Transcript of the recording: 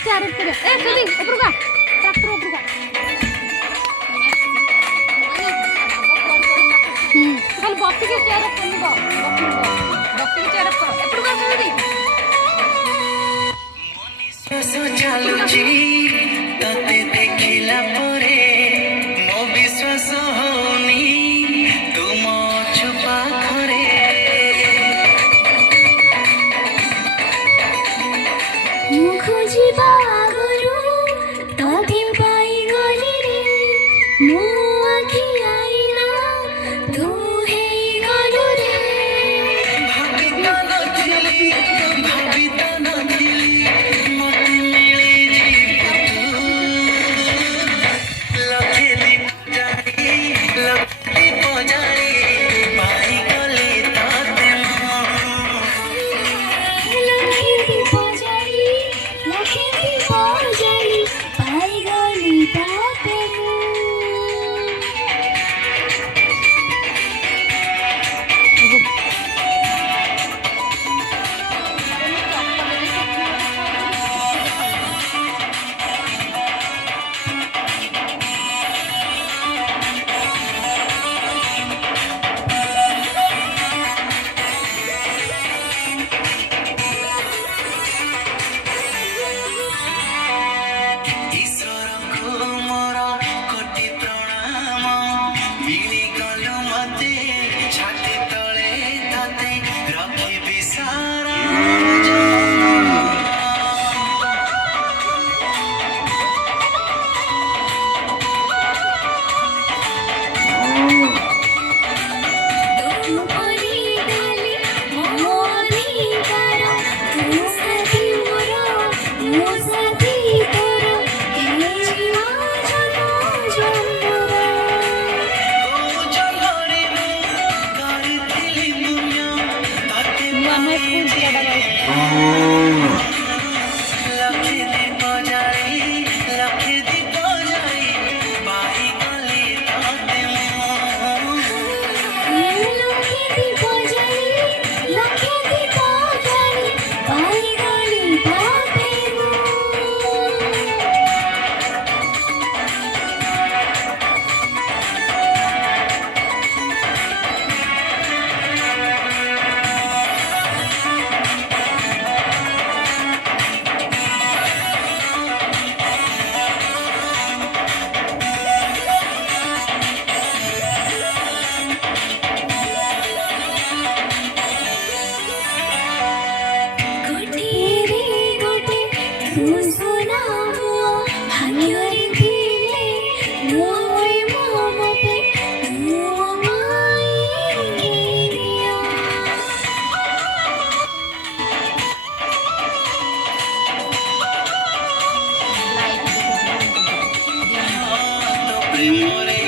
ଚାର ଉପରେ ଏ ସୁଧି ଉପରକୁ ଆ ଟ୍ରାକ୍ଟର ଉପରକୁ ଆ ଖାଲି ବସିକି ଚେୟାର ଖୋଲିବ ବସିକି ଚେୟାର କର ଏପଟକୁ ଆସ ସୁଧି ଚାଲୁଛି ତତେ ଦେଖିଲା ପରେ ମୋ ବିଶ୍ୱାସ ହଉନି ତୁମ ଛୁପା ଘରେ ମୁଁ ଖୋଜିବା ଆଗରୁ ତତେ ପାଇଗଲି ରେ ମୋ ଆଖି ଆଇନା ତୁ ହେଇଗଲୁ ରେ ଭାବିତ ନଥିଲି ମତେ ମିଳିଯିବୁ ଲକ୍ଷେ ଦୀପ ଜାଳି ପାଇଗଲି ତତେ ମୁଁ ଲକ୍ଷେ ଦୀପ ଜାଳି ପାଇଗଲି ତତେ ମୁଁ ଈଶ୍ୱରଙ୍କୁ ମୋର କୋଟି ପ୍ରଣାମ ମିଳିଗଲୁ ମତେ ଛାତି ତଳେ ତତେ ରଖିବି ସାରା ତୁ ପରିଗଲି ମୋ ଅଧିକାର ତୁ ସାଥୀ ମୋର ମୁଁ ସାଥୀ ତୋର ହେଇଯିବ ଜନ୍ମର କୋଉ ଜନ୍ମରେ ମୁଁ କରିଥିଲି ପୁଣ୍ୟ ତତେ ଆମେ ସ୍କୁଲ ପିଲାଟା ଲକ୍ଷେ ଦୀପ ଜାଳି ପାଇଗଲି ତତେ ମୁଁ ଲକ୍ଷେ ଦୀପ ଜାଳି ପାଇଗଲି ତତେ ମୁଁ ଗୋଟିଏରେ ଗୋଟେ ତୁ ସୁନା ହୁଅ ଭାଗ୍ୟରେ ଥିଲେ ମୋଏ ମମତେ ତୁ ମାଇକିରିଆ ପ୍ରେମରେ